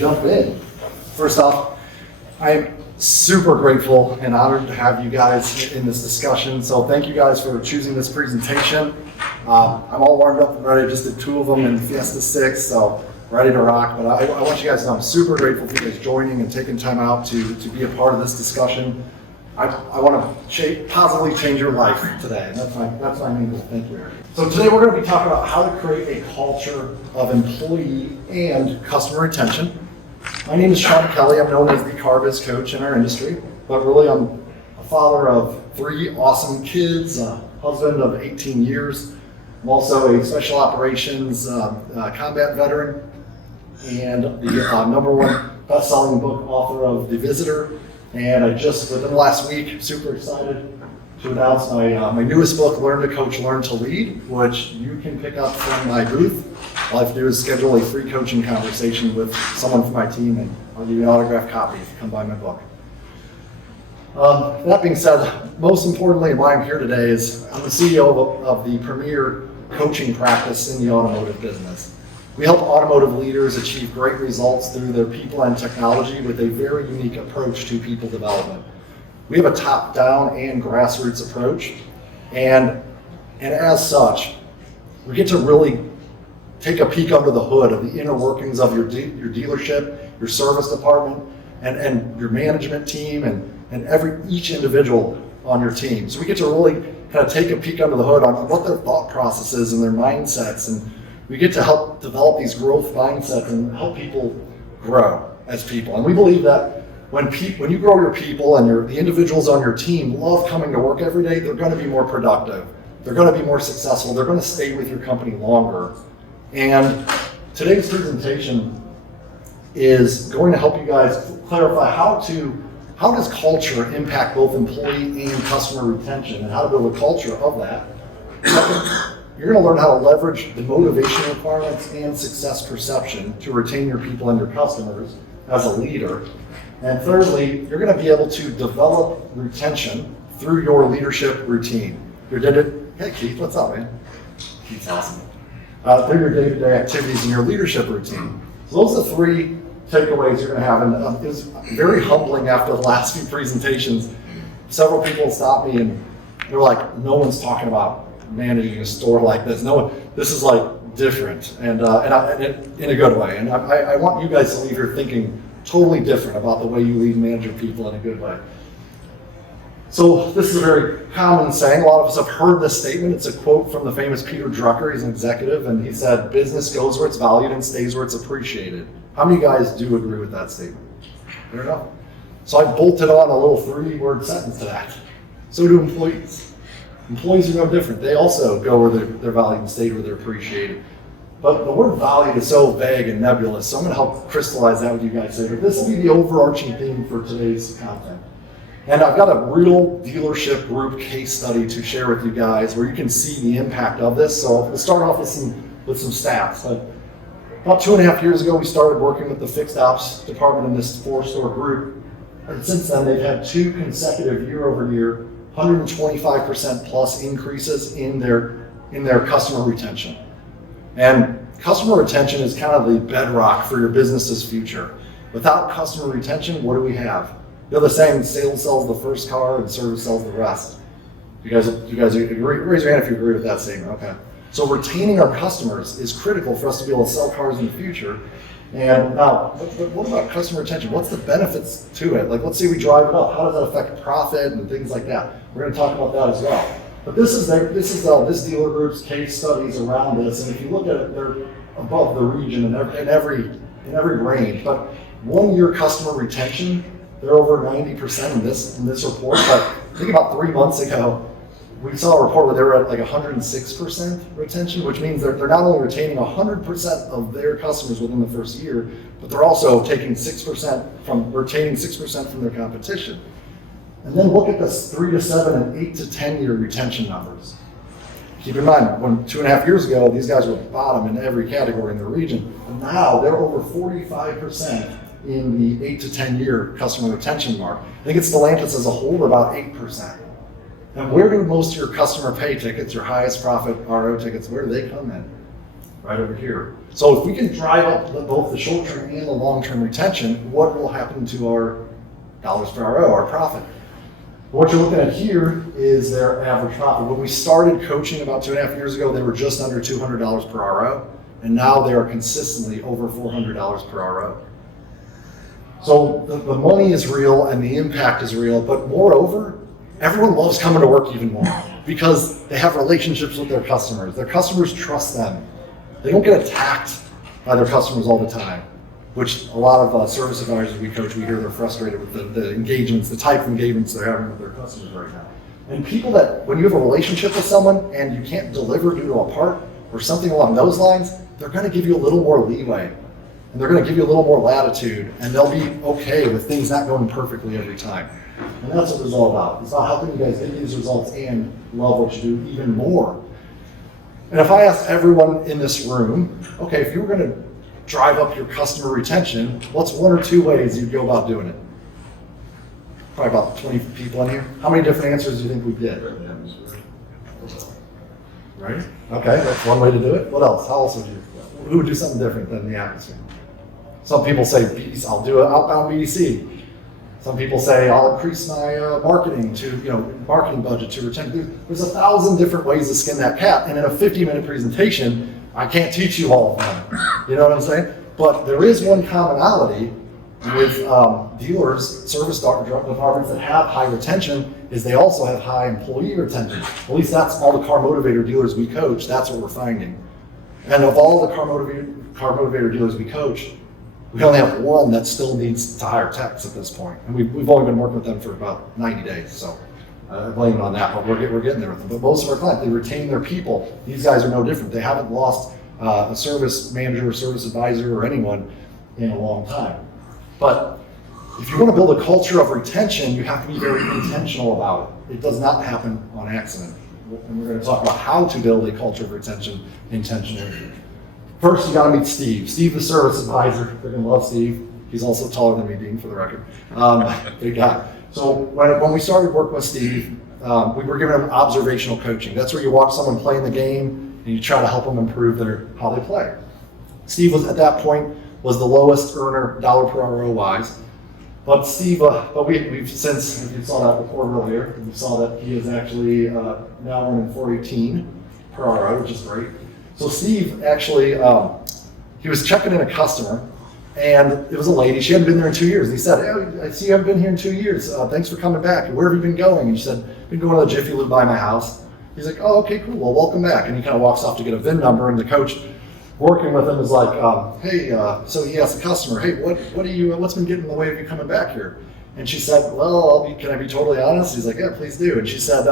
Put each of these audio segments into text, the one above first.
jump in. First off, I'm super grateful and honored to have you guys in this discussion. So thank you guys for choosing this presentation. I'm all warmed up and ready. Just did 2 of them in Fiesta 6, so ready to rock. But I want you guys to know I'm super grateful for you guys joining and taking time out to be a part of this discussion. I want to positively change your life today, and that's my main goal. Thank you. So today we're going to be talking about how to create a culture of employee and customer retention. My name is Kelley. I'm known as the Carbiz coach in our industry, but really I'm a father of 3 awesome kids, a husband of 18 years. I'm also a special operations combat veteran and the #1 best-selling book author of The Visitor. And I just, within the last week, super excited to announce my newest book, Learn to Coach, Learn to Lead, which you can pick up from my booth. All I have to do is schedule a free coaching conversation with someone from my team, and I'll give you an autographed copy if you come buy my book. That being said, most importantly, why I'm here today is I'm the CEO of the premier coaching practice in the automotive business. We help automotive leaders achieve great results through their people and technology with a very unique approach to people development. We have a top-down and grassroots approach, and as such, we get to really take a peek under the hood of the inner workings of your dealership, your service department, and your management team, and each individual on your team. So we get to really kind of take a peek under the hood on what their thought process is and their mindsets, and we get to help develop these growth mindsets and help people grow as people. And we believe that when you grow your people and the individuals on your team love coming to work every day, they're going to be more productive. They're going to be more successful. They're going to stay with your company longer. And today's presentation is going to help you guys clarify how does culture impact both employee and customer retention, and how to build a culture of that. You're going to learn how to leverage the motivation requirements and success perception to retain your people and your customers as a leader. And thirdly, you're going to be able to develop retention through your leadership routine. Hey Keith, what's up, man? Keith's awesome. Through your day-to-day activities and your leadership routine. So those are the 3 takeaways you're going to have. And it was very humbling after the last few presentations. Several people stopped me and they were like, no one's talking about managing a store like this. This is like different, and in a good way. And I want you guys to leave here thinking totally different about the way you lead and manage your people in a good way. So this is a very common saying. A lot of us have heard this statement. It's a quote from the famous Peter Drucker. He's an executive, and he said, "Business goes where it's valued and stays where it's appreciated." How many guys do agree with that statement? Fair enough. So I bolted on a little 3-word sentence to that. So do employees. Employees are no different. They also go where they're valued and stay where they're appreciated. But the word valued is so vague and nebulous, so I'm going to help crystallize that with you guys later. This will be the overarching theme for today's content. And I've got a real dealership group case study to share with you guys where you can see the impact of this. So we'll start off with some stats. About 2.5 years ago, we started working with the fixed ops department in this 4-store group. And since then, they've had 2 consecutive year-over-year 125% plus increases in their customer retention. And customer retention is kind of the bedrock for your business's future. Without customer retention, what do we have? You know the saying, sales sells the first car and service sells the rest. You guys agree? Raise your hand if you agree with that statement. Okay. So retaining our customers is critical for us to be able to sell cars in the future. And now, but what about customer retention? What's the benefits to it? Like, let's say we drive it up. How does that affect profit and things like that? We're going to talk about that as well. But this is this dealer group's case studies around this, and if you look at it, they're above the region in every range. But 1-year customer retention, they're over 90% in this report. But I think about 3 months ago, we saw a report where they were at like 106% retention, which means they're not only retaining 100% of their customers within the first year, but they're also taking retaining 6% from their competition. And then look at this 3 to 7 and 8 to 10 year retention numbers. Keep in mind, when 2.5 years ago, these guys were bottom in every category in the region, and now they're over 45% in the 8 to 10 year customer retention mark. I think it's Stellantis as a whole, about 8%. And where do most of your customer pay tickets, your highest profit RO tickets, where do they come in? right over here. So if we can drive up both the short-term and the long-term retention, what will happen to our dollars per RO, our profit? What you're looking at here is their average profit. When we started coaching about 2.5 years ago, they were just under $200 per RO, and now they are consistently over $400 per RO. So the money is real and the impact is real, but moreover, everyone loves coming to work even more because they have relationships with their customers. Their customers trust them. They don't get attacked by their customers all the time, which a lot of service advisors we coach, we hear they're frustrated with the engagements, the type of engagements they're having with their customers right now. And people that, when you have a relationship with someone and you can't deliver due to a part or something along those lines, they're going to give you a little more leeway. And they're going to give you a little more latitude, and they'll be okay with things not going perfectly every time. And that's what it's all about. It's about helping you guys get these results and love what you do even more. And if I asked everyone in this room, okay, if you were going to drive up your customer retention, what's 1 or 2 ways you'd go about doing it? Probably about 20 people in here. How many different answers do you think we get? Right? Okay, that's one way to do it. What else? How else would you? Who would do something different than the atmosphere? Some people say, I'll do an outbound BDC. Some people say, I'll increase my marketing budget to retain. There's 1,000 different ways to skin that cat. And in a 50-minute presentation, I can't teach you all of them. You know what I'm saying? But there is one commonality with dealers, service departments that have high retention, is they also have high employee retention. At least that's all the car motivator dealers we coach. That's what we're finding. And of all the car motivator dealers we coach, we only have one that still needs to hire techs at this point. And we've only been working with them for about 90 days. So I blame it on that, but we're getting there with them. But most of our clients, they retain their people. These guys are no different. They haven't lost a service manager or service advisor or anyone in a long time. But if you want to build a culture of retention, you have to be very intentional about it. It does not happen on accident. And we're going to talk about how to build a culture of retention intentionally. First, you got to meet Steve. Steve, the service advisor. They're going to love Steve. He's also taller than me, Dean, for the record. Big guy. So when we started working with Steve, we were giving him observational coaching. That's where you watch someone playing the game and you try to help them improve how they play. Steve was, at that point, was the lowest earner dollar per RO wise. But Steve, we've since, if you saw that report earlier, you saw that he is actually now earning $418 per RO, which is great. So Steve actually, he was checking in a customer, and it was a lady. She hadn't been there in 2 years. And he said, "Hey, I see you haven't been here in 2 years. Thanks for coming back. Where have you been going?" And she said, "Been going to the Jiffy Lube by my house." He's like, "Oh, okay, cool. Well, welcome back." And he kind of walks off to get a VIN number, and the coach working with him is like, "Hey," so he asked the customer, "Hey, what's been getting in the way of you coming back here?" And she said, "Well, can I be totally honest?" He's like, "Yeah, please do." And she said,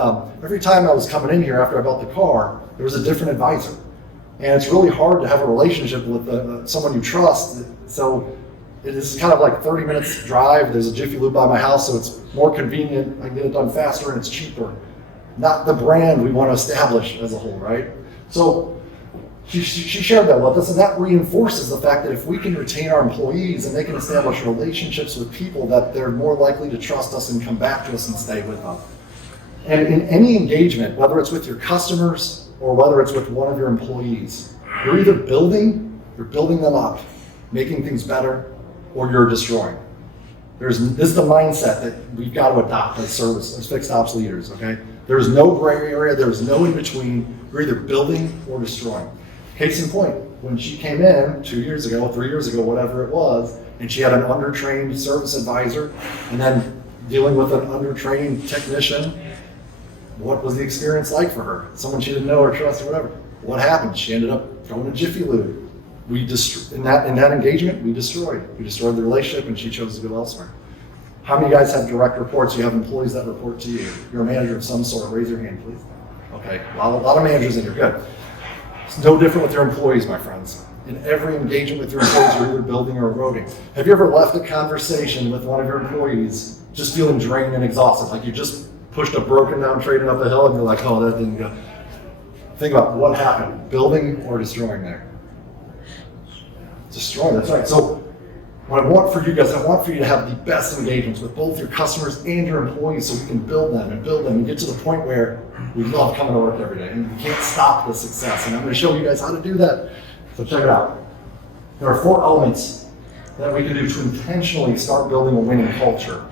"Every time I was coming in here after I bought the car, there was a different advisor. And it's really hard to have a relationship with someone you trust. So it is kind of like 30 minutes drive. There's a Jiffy Lube by my house, so it's more convenient. I can get it done faster and it's cheaper. Not the brand we want to establish as a whole, right?" So she shared that with us, and that reinforces the fact that if we can retain our employees and they can establish relationships with people, that they're more likely to trust us and come back to us and stay with us. And in any engagement, whether it's with your customers or whether it's with one of your employees, you're either building them up, making things better, or you're destroying. This is the mindset that we've got to adopt as fixed ops leaders, okay? There's no gray area, there's no in between. You're either building or destroying. Case in point, when she came in 2 years ago, 3 years ago, whatever it was, and she had an undertrained service advisor, and then dealing with an undertrained technician, what was the experience like for her? Someone she didn't know or trust or whatever. What happened? She ended up going to Jiffy Lube. In that engagement, we destroyed the relationship, and she chose to go elsewhere. How many of you guys have direct reports? You have employees that report to you. You're a manager of some sort. Raise your hand, please. Okay, a lot of managers in here. Good. It's no different with your employees, my friends. In every engagement with your employees, you're either building or eroding. Have you ever left a conversation with one of your employees just feeling drained and exhausted, like you just pushed a broken down train up a hill and you're like, "Oh, that didn't go." Think about what happened, building or destroying there. Destroying, that's right. So what I want for you guys, I want for you to have the best engagements with both your customers and your employees so we can build them and get to the point where we love coming to work every day and we can't stop the success. And I'm going to show you guys how to do that So check it out. There are 4 elements that we can do to intentionally start building a winning culture.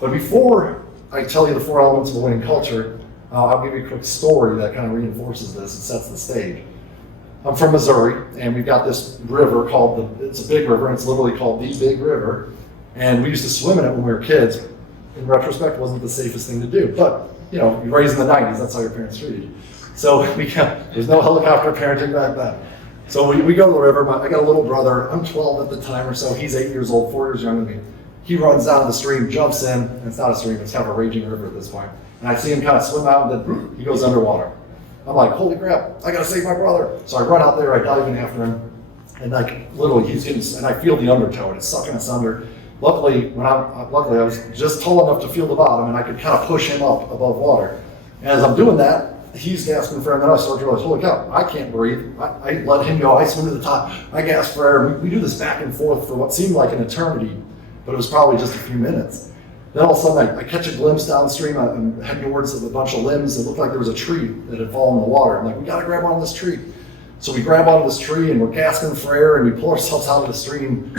But before I tell you the 4 elements of a winning culture, I'll give you a quick story that kind of reinforces this and sets the stage. I'm from Missouri, and we've got this river it's a big river, and it's literally called the Big River. And we used to swim in it when we were kids. In retrospect, it wasn't the safest thing to do. But, you know, you're raised in the 90s, that's how your parents treated you. So there's no helicopter parenting back then. So we go to the river. I got a little brother. I'm 12 at the time or so. He's 8 years old, 4 years younger than me. He runs down the stream, jumps in, and it's not a stream, it's kind of a raging river at this point. And I see him kind of swim out, and then he goes underwater. I'm like, holy crap, I gotta save my brother. So I run out there, I dive in after him, and like literally and I feel the undertow, and it's sucking us under. Luckily, I was just tall enough to feel the bottom, and I could kind of push him up above water. And as I'm doing that, he's gasping for air, and then I start to realize, holy cow, I can't breathe. I let him go, I swim to the top, I gasp for air. We do this back and forth for what seemed like an eternity, but it was probably just a few minutes. Then all of a sudden I catch a glimpse downstream. I'm heading towards a bunch of limbs. It looked like there was a tree that had fallen in the water. I'm like, we gotta grab onto this tree. So we grab onto this tree and we're gasping for air and we pull ourselves out of the stream,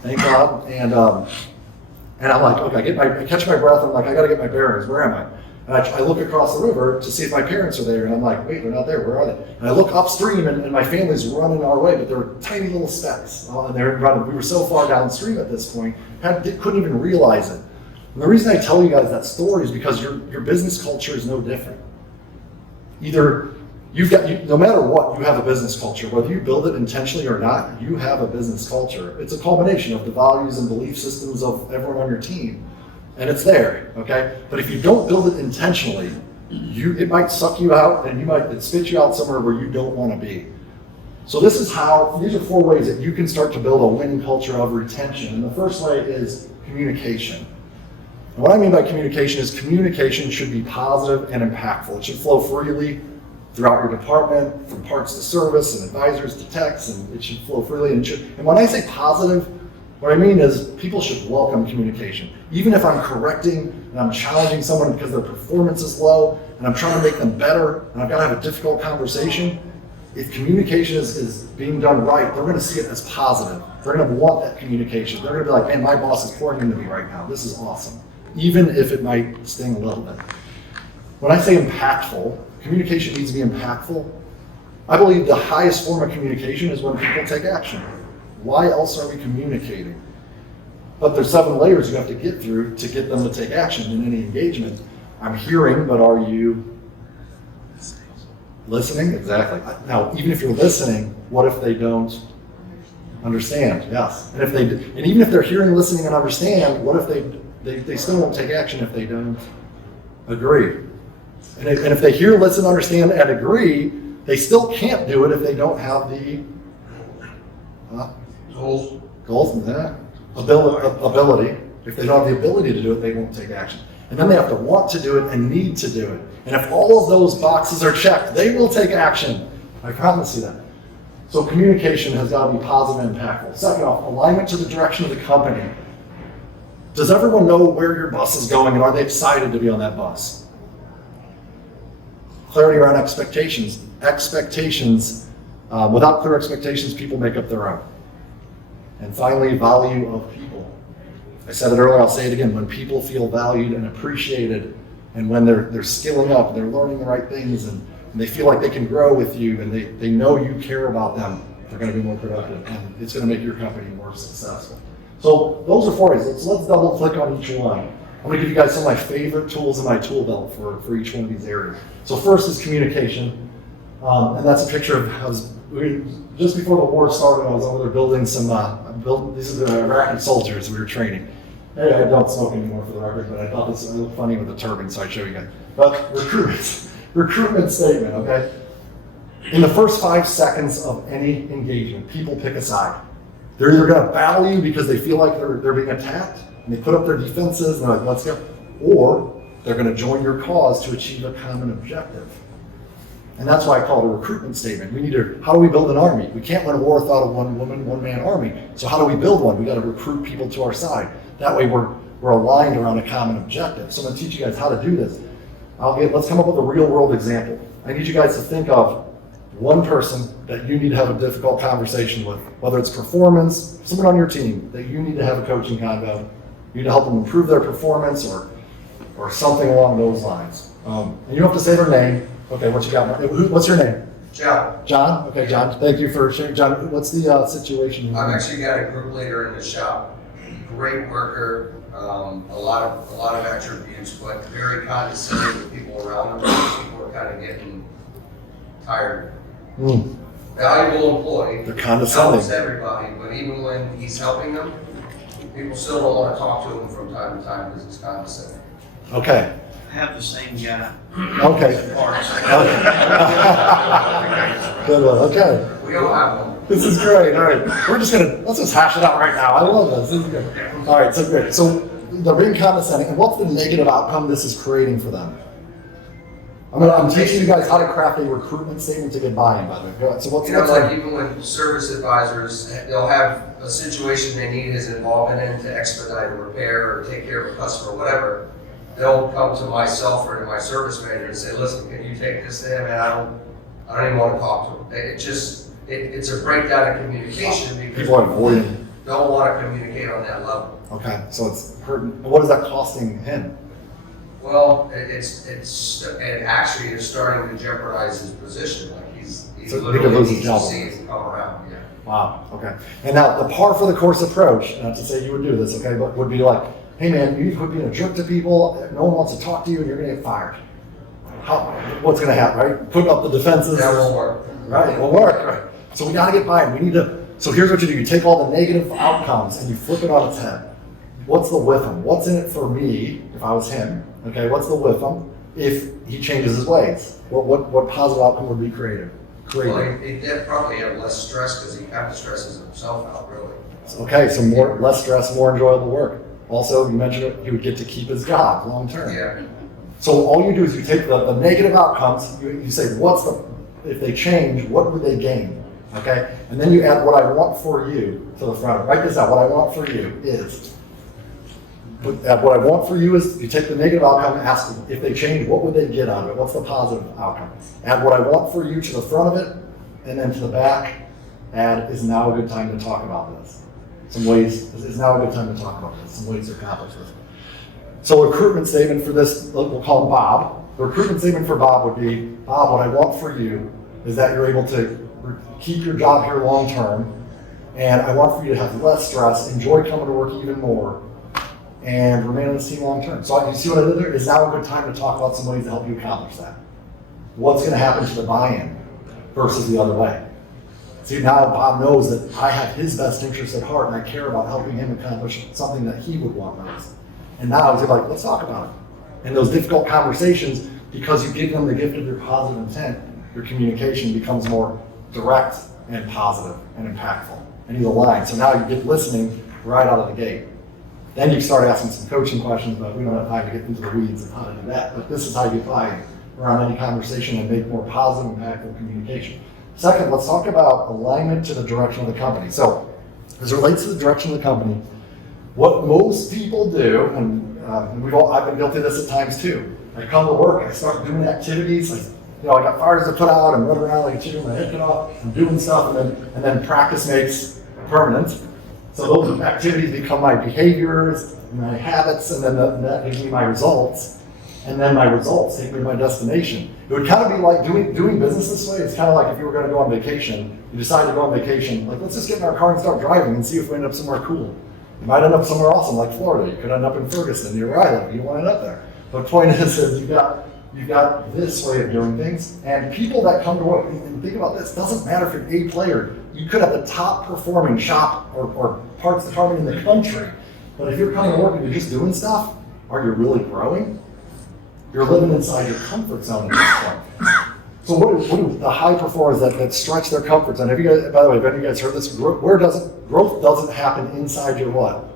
thank God. And I'm like, okay, I catch my breath. I'm like, I gotta get my bearings. Where am I? And I look across the river to see if my parents are there. And I'm like, wait, they're not there. Where are they? And I look upstream and my family's running our way, but there were tiny little specks. And they're running. We were so far downstream at this point, couldn't even realize it. And the reason I tell you guys that story is because your business culture is no different. Either no matter what, you have a business culture. Whether you build it intentionally or not, you have a business culture. It's a culmination of the values and belief systems of everyone on your team. And it's there, okay? But if you don't build it intentionally, it might suck you out and it spit you out somewhere where you don't want to be. So these are 4 ways that you can start to build a winning culture of retention. And the first way is communication. And what I mean by communication is communication should be positive and impactful. It should flow freely throughout your department, from parts to service and advisors to techs, and it should flow freely. And when I say positive, what I mean is people should welcome communication. Even if I'm correcting and I'm challenging someone because their performance is low and I'm trying to make them better and I've got to have a difficult conversation, if communication is being done right, they're going to see it as positive. They're going to want that communication. They're going to be like, man, my boss is pouring into me right now. This is awesome. Even if it might sting a little bit. When I say impactful, communication needs to be impactful. I believe the highest form of communication is when people take action. Why else are we communicating? But there's 7 layers you have to get through to get them to take action in any engagement. I'm hearing, but are you listening? Exactly. Now, even if you're listening, what if they don't understand? Yes. And even if they're hearing, listening, and understand, what if they still won't take action if they don't agree? And if they hear, listen, understand, and agree, they still can't do it if they don't have the goals, ability. If they don't have the ability to do it, they won't take action. And then they have to want to do it and need to do it. And if all of those boxes are checked, they will take action. I promise you that. So communication has got to be positive and impactful. Second off, alignment to the direction of the company. Does everyone know where your bus is going and are they excited to be on that bus? Clarity around expectations. Without clear expectations, people make up their own. And finally, value of people. I said it earlier, I'll say it again. When people feel valued and appreciated, and when they're skilling up, and they're learning the right things, and they feel like they can grow with you, and they know you care about them, they're going to be more productive, and it's going to make your company more successful. So those are 4 ways. Let's double click on each one. I'm going to give you guys some of my favorite tools in my tool belt for each one of these areas. So first is communication. And that's a picture of, just before the war started, I was over there building these are the Iraqi soldiers we were training. Hey, I don't smoke anymore for the record, but I thought this looked funny with the turban, so I'd show you guys. But recruitment statement, okay? In the first 5 seconds of any engagement, people pick a side. They're either going to battle you because they feel like they're being attacked, and they put up their defenses, and they're like, let's go. Or they're going to join your cause to achieve a common objective. And that's why I call it a recruitment statement. How do we build an army? We can't win a war without a one woman, one man army. So how do we build one? We got to recruit people to our side. That way we're aligned around a common objective. So I'm going to teach you guys how to do this. Let's come up with a real world example. I need you guys to think of one person that you need to have a difficult conversation with, whether it's performance, someone on your team that you need to have a coaching convo, you need to help them improve their performance or something along those lines. And you don't have to say their name. Okay, what you got? What's your name? John. John? Okay, John, thank you for sharing. John, what's the situation? I've actually got a group leader in the shop. Great worker, a lot of attributes, but very condescending to people around him. People are kind of getting tired. Valuable employee. They're condescending. Helps everybody, but even when he's helping them, people still don't want to talk to him from time to time because he's condescending. Okay. I have the same guy. Okay. Good one. Okay. We all have one. This is great. All right. Let's just hash it out right now. I love this. This is good. All right. So great. So they're being condescending. And what's the negative outcome this is creating for them? I'm teaching you guys how to craft a recruitment statement to get buy-in, by the way. Go ahead. So what's like even with service advisors, they'll have a situation they need his involvement in to expedite a repair or take care of a customer or whatever. They'll come to myself or to my service manager and say, listen, can you take this to him? And I don't even want to talk to him. It's a breakdown in communication because people are avoiding. Don't want to communicate on that level. Okay, so it's hurting. What is that costing him? Well, it actually is starting to jeopardize his position. Like he's So literally needs to see him come around. Yeah. Wow. Okay. And now the par for the course approach, not to say you would do this, okay, but would be like, hey man, you quit being a jerk to people. No one wants to talk to you, and you're going to get fired. What's going to happen, right? Put up the defenses. That won't work. Right. It will work. Right. So we got to get buy-in. We need to. So here's what you do: you take all the negative outcomes and you flip it on its head. What's the with him? What's in it for me if I was him? Okay. What's the with him if he changes his ways? What positive outcome would be created? Well, he'd probably have less stress because he kind of stresses himself out, really. Okay. So less stress, more enjoyable work. Also, you mentioned it, he would get to keep his job long term. Yeah. So all you do is you take the negative outcomes, you say, if they change, what would they gain? Okay? And then you add what I want for you to the front. Write this out. What I want for you is, what I want for you is, you take the negative outcome and ask them, if they change, what would they get out of it? What's the positive outcome? Add what I want for you to the front of it, and then to the back, add, is now a good time to talk about this? Some ways, is now a good time to talk about this? Some ways to accomplish this. So a recruitment statement for this, we'll call him Bob. The recruitment statement for Bob would be, Bob, what I want for you is that you're able to keep your job here long term, and I want for you to have less stress, enjoy coming to work even more, and remain on this team long term. So you see what I did there? Is now a good time to talk about some ways to help you accomplish that? What's going to happen to the buy-in versus the other way? See, now Bob knows that I have his best interest at heart and I care about helping him accomplish something that he would want most. And now he's like, let's talk about it. And those difficult conversations, because you give them the gift of your positive intent, your communication becomes more direct and positive and impactful. And he's aligned. So now you get listening right out of the gate. Then you start asking some coaching questions, but we don't have time to get into the weeds of how to do that. But this is how you get buy-in around any conversation and make more positive, impactful communication. Second, let's talk about alignment to the direction of the company. So, as it relates to the direction of the company, what most people do, and I've been guilty of this at times too. I come to work, I start doing activities, I got fires to put out, I'm running around like a chicken with my head cut off, I'm doing stuff, and then practice makes permanent. So those activities become my behaviors, my habits, and then that gives me my results. And then my results take me to my destination. It would kind of be like doing business this way. It's kind of like if you were going to go on vacation, you decide to go on vacation, like let's just get in our car and start driving and see if we end up somewhere cool. You might end up somewhere awesome like Florida. You could end up in Ferguson, near where I live. You don't want to end up there. But the point is you've got this way of doing things. And people that come to work, and think about this, doesn't matter if you're a player. You could have the top performing shop or parts department in the country. But if you're coming to work and you're just doing stuff, are you really growing? You're living inside your comfort zone at this point. So what do the high performers that stretch their comfort zone? Have you guys, by the way, have any of you guys heard this? Growth doesn't happen inside your what?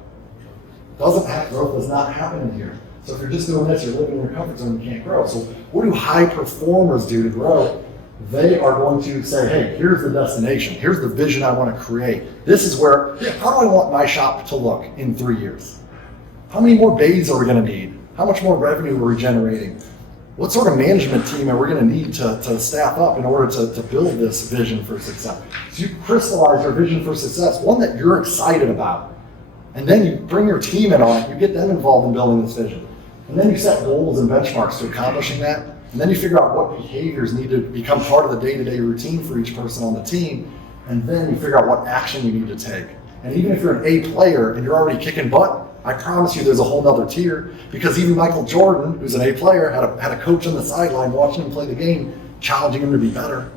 Growth does not happen in here. So if you're just doing this, you're living in your comfort zone, you can't grow. So what do high performers do to grow? They are going to say, hey, here's the destination. Here's the vision I want to create. This is where, how do I want my shop to look in 3 years? How many more bays are we going to need? How much more revenue are we generating? what sort of management team are we going to need to staff up in order to build this vision for success? So you crystallize your vision for success, one that you're excited about. And then you bring your team in on it, you get them involved in building this vision. And then you set goals and benchmarks to accomplishing that. And then you figure out what behaviors need to become part of the day-to-day routine for each person on the team. And then you figure out what action you need to take. And even if you're an A player and you're already kicking butt, I promise you there's a whole nother tier, because even Michael Jordan, who's an A player, had a coach on the sideline watching him play the game, challenging him to be better.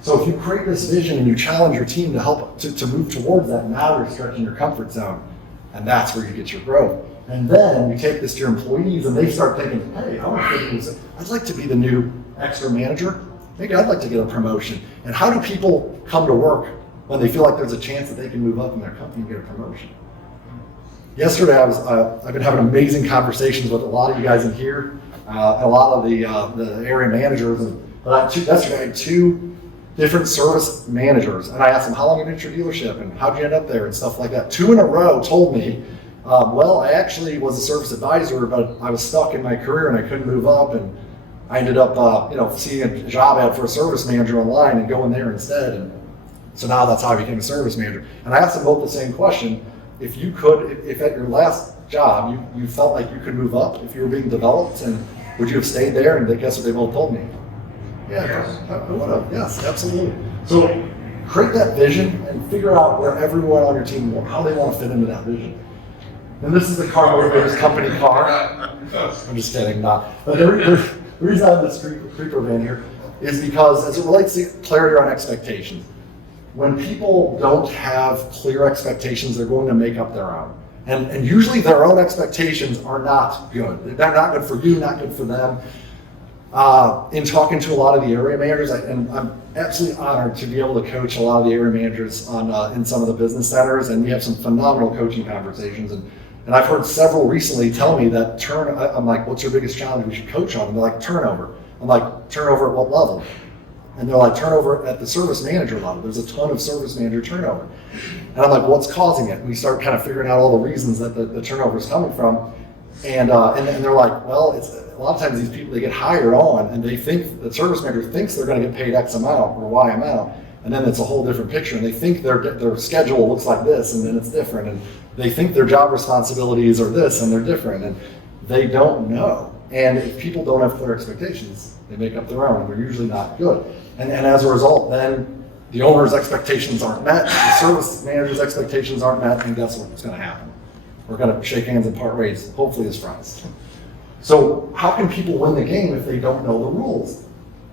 So if you create this vision and you challenge your team to help to move towards that, now you're stretching your comfort zone. And that's where you get your growth. And then you take this to your employees and they start thinking, hey, I'd like to be the new extra manager. Maybe I'd like to get a promotion. And how do people come to work when they feel like there's a chance that they can move up in their company and get a promotion? Yesterday, I've been having amazing conversations with a lot of you guys in here, a lot of the area managers. Yesterday, I had 2 different service managers, and I asked them, how long have you been at your dealership, and how'd you end up there, and stuff like that. 2 in a row told me, well, I actually was a service advisor, but I was stuck in my career and I couldn't move up, and I ended up, seeing a job ad for a service manager online and going there instead. And so now that's how I became a service manager. And I asked them both the same question. If at your last job, you felt like you could move up, if you were being developed, and would you have stayed there? And guess what they both told me? Yeah, I would have. Yes, absolutely. So create that vision and figure out where everyone on your team, how they want to fit into that vision. And this is the car motivators company car. I'm just kidding, not. But the reason I have this creeper van here is because as it relates to clarity on expectations, when people don't have clear expectations, they're going to make up their own. And usually their own expectations are not good. They're not good for you, not good for them. In talking to a lot of the area managers, and I'm absolutely honored to be able to coach a lot of the area managers in some of the business centers, and we have some phenomenal coaching conversations. And I've heard several recently tell me that I'm like, what's your biggest challenge we should coach on? And they're like, turnover. I'm like, turnover at what level? And they're like, turnover at the service manager level. There's a ton of service manager turnover. And I'm like, what's causing it? And we start kind of figuring out all the reasons that the turnover is coming from. And they're like, well, it's a lot of times these people, they get hired on and they think, the service manager thinks they're going to get paid X amount or Y amount. And then it's a whole different picture. And they think their schedule looks like this, and then it's different. And they think their job responsibilities are this, and they're different. And they don't know. And if people don't have clear expectations, they make up their own, and they're usually not good. And as a result, then the owner's expectations aren't met, the service manager's expectations aren't met, and guess what's going to happen? We're going to shake hands and part ways, hopefully as friends. So how can people win the game if they don't know the rules?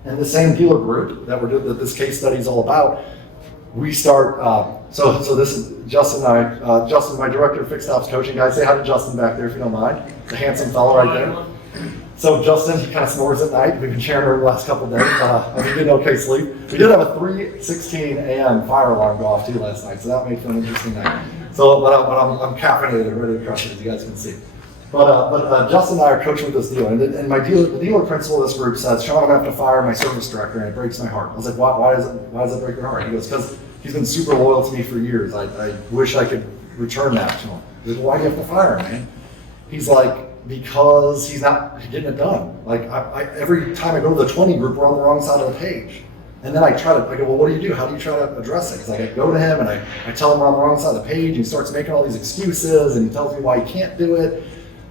And the same dealer group that this case study is all about, we start, so this is Justin and I, Justin, my director of fixed ops coaching guy. Say hi to Justin back there if you don't mind. The handsome fellow right there. So Justin, he kind of snores at night. We've been sharing her the last couple of days. And he did okay sleep. We did have a 3:16 a.m. fire alarm go off too last night, so that made for an interesting night. So, but I'm caffeinated, ready to crush it, as you guys can see. But Justin and I are coaching with this dealer, and the dealer principal of this group says, Sean, I'm gonna have to fire my service director, and it breaks my heart. I was like, why does it break your heart? He goes, because he's been super loyal to me for years. I wish I could return that to him. He goes, why do you have to fire him, man? He's like, because he's not getting it done. Like every time I go to the 20 group, we're on the wrong side of the page. And then I go, well, what do you do? How do you try to address it? Because I go to him and I tell him we're on the wrong side of the page. And he starts making all these excuses and he tells me why he can't do it.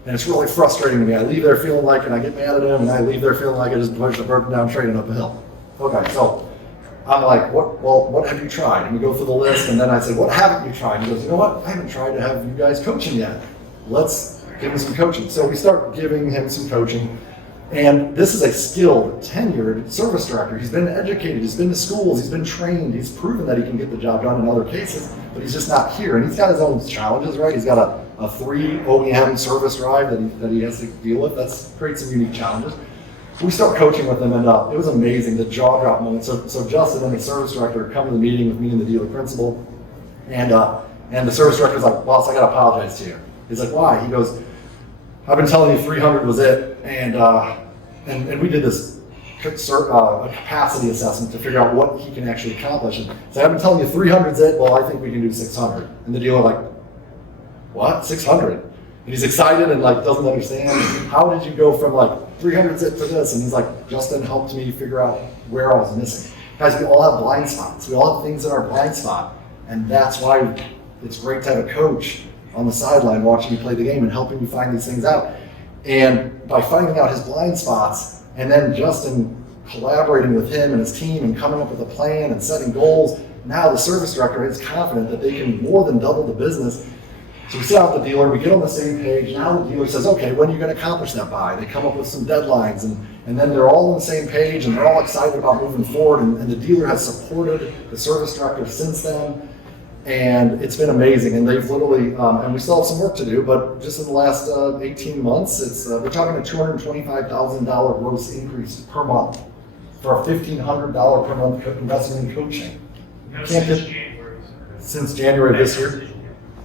And it's really frustrating to me. I leave there feeling like, and I get mad at him, and I leave there feeling like I just pushed a broken down train up a hill. Okay, so I'm like, what have you tried? And we go through the list, and then I say, what haven't you tried? And he goes, you know what? I haven't tried to have you guys coaching yet. Let's give him some coaching. So we start giving him some coaching. And this is a skilled, tenured service director. He's been educated, he's been to schools, he's been trained, he's proven that he can get the job done in other cases, but he's just not here. And he's got his own challenges, right? He's got a 3 OEM service drive that he has to deal with. That creates some unique challenges. We start coaching with him, and it was amazing, the jaw drop moment. So Justin and the service director come to the meeting with me and the dealer principal, and the service director's like, boss, I gotta apologize to you. He's like, why? He goes, I've been telling you 300 was it, and we did this capacity assessment to figure out what he can actually accomplish. And so I've been telling you 300 is it, well, I think we can do 600. And the dealer like, what, 600? And he's excited and like doesn't understand. How did you go from like 300 zip to this? And he's like, Justin helped me figure out where I was missing. Guys, we all have blind spots. We all have things in our blind spot. And that's why it's great to have a coach on the sideline watching you play the game and helping you find these things out. And by finding out his blind spots and then Justin collaborating with him and his team and coming up with a plan and setting goals, now the service director is confident that they can more than double the business. So we sit down with the dealer, we get on the same page. Now the dealer says, okay, when are you going to accomplish that by? They come up with some deadlines, and then they're all on the same page and they're all excited about moving forward. And the dealer has supported the service director since then. And it's been amazing. And they've literally, and we still have some work to do, but just in the last 18 months, we're talking a $225,000 gross increase per month for a $1,500 per month investment in coaching. Since January of this year.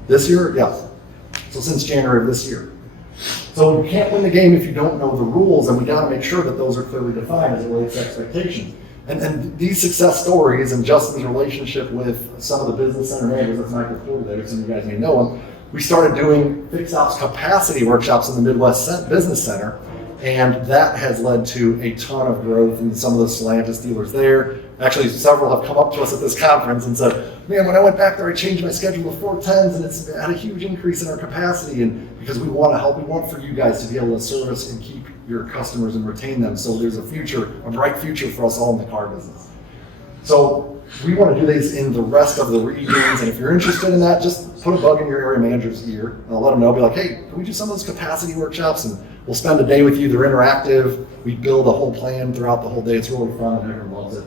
This year? Yes. So since January of this year. So you can't win the game if you don't know the rules, and we got to make sure that those are clearly defined as it relates to expectations. And these success stories and Justin's relationship with some of the business center managers, that's Michael Porter, some of you guys may know him, we started doing fixed ops capacity workshops in the Midwest Business Center, and that has led to a ton of growth in some of the Stellantis dealers there. Actually, several have come up to us at this conference and said, man, when I went back there, I changed my schedule to 410s, and it's had a huge increase in our capacity. And because we want to help, we want for you guys to be able to service and keep your customers and retain them. So there's a future, a bright future for us all in the car business. So we want to do these in the rest of the regions. And if you're interested in that, just put a bug in your area manager's ear. And I'll let them know, be like, hey, can we do some of those capacity workshops? And we'll spend a day with you. They're interactive. We build a whole plan throughout the whole day. It's really fun and everyone loves it.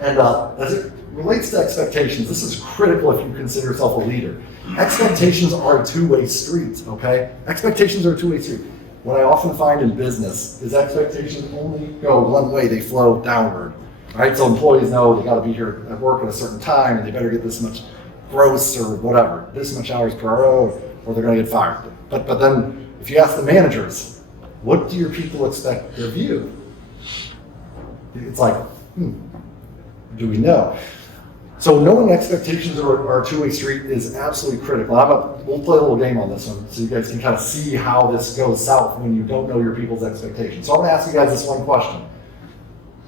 As it relates to expectations, this is critical if you consider yourself a leader. Expectations are a two-way street, okay? Expectations are a two-way street. What I often find in business is expectations only go one way, they flow downward, right? So employees know they gotta be here at work at a certain time and they better get this much gross or whatever, this much hours per hour, or they're gonna get fired. But then if you ask the managers, what do your people expect of you? It's like, do we know? So knowing expectations are a two-way street is absolutely critical. We'll play a little game on this one so you guys can kind of see how this goes south when you don't know your people's expectations. So I'm gonna ask you guys this one question.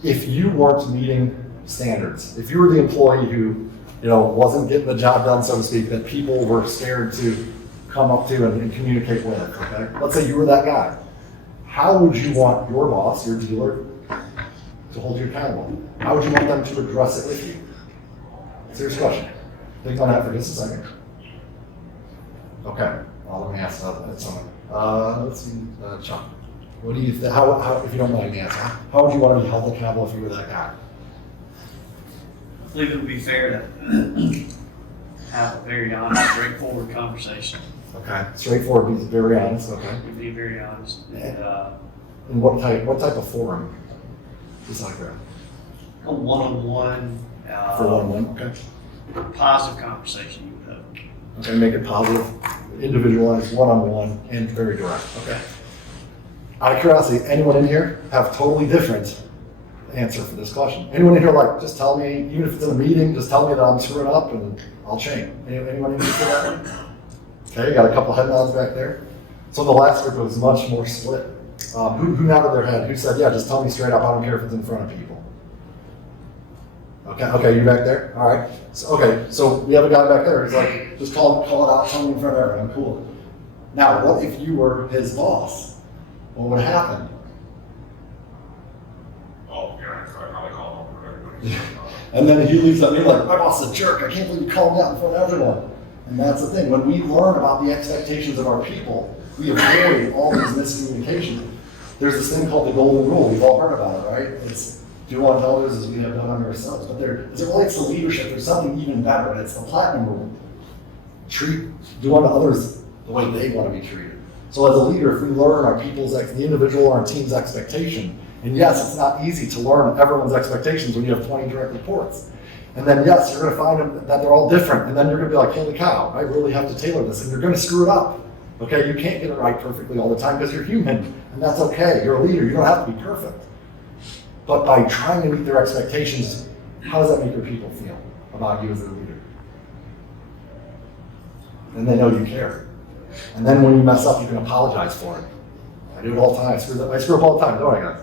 If you weren't meeting standards, if you were the employee who wasn't getting the job done, so to speak, that people were scared to come up to and communicate with, okay? Let's say you were that guy. How would you want your boss, your dealer, to hold you accountable? How would you want them to address it with you? Serious question. Think on that for just a second. Okay. Well, let me ask someone. Let's see, Chuck. What do you? How, if you don't mind me asking, how would you want to be held accountable if you were that guy? I believe it would be fair to have a very honest, straightforward conversation. Okay. Straightforward means very honest. Okay. Be very honest. And what type of forum is like that? A one-on-one. For one-on-one. Okay. Positive conversation, you would hope. Okay. Make it positive, individualized, one-on-one, and very direct. Okay. Out of curiosity, anyone in here have totally different answer for this question? Anyone in here like, just tell me, even if it's in a meeting, just tell me that I'm screwing up and I'll change. Anyone in here for that? Okay, got a couple head nods back there. So the last group was much more split. Who nodded their head? Who said, yeah, just tell me straight up, I don't care if it's in front of people. Okay, you back there? All right. So we have a guy back there. He's like, just call it out, tell me in front of everyone. Cool. Now, what if you were his boss? What would happen? Oh, yeah, I probably call him for everybody. And then he leaves at me like, my boss is a jerk. I can't believe you called me out in front of everyone. And that's the thing. When we learn about the expectations of our people, we avoid all these miscommunications. There's this thing called the golden rule. We've all heard about it, right? It's do unto others as we have done unto ourselves. But as it relates to leadership, there's something even better, and it's the platinum rule. Do unto others the way they want to be treated. So as a leader, if we learn our people's, the individual, our team's expectation, and yes, it's not easy to learn everyone's expectations when you have 20 direct reports. And then yes, you're going to find that they're all different, and then you're going to be like, holy cow, I really have to tailor this, and you're going to screw it up. Okay, you can't get it right perfectly all the time because you're human, and that's okay. You're a leader, you don't have to be perfect. But by trying to meet their expectations, how does that make your people feel about you as a leader? And they know you care. And then when you mess up, you can apologize for it. I do it all the time. I screw up all the time, don't I, guys?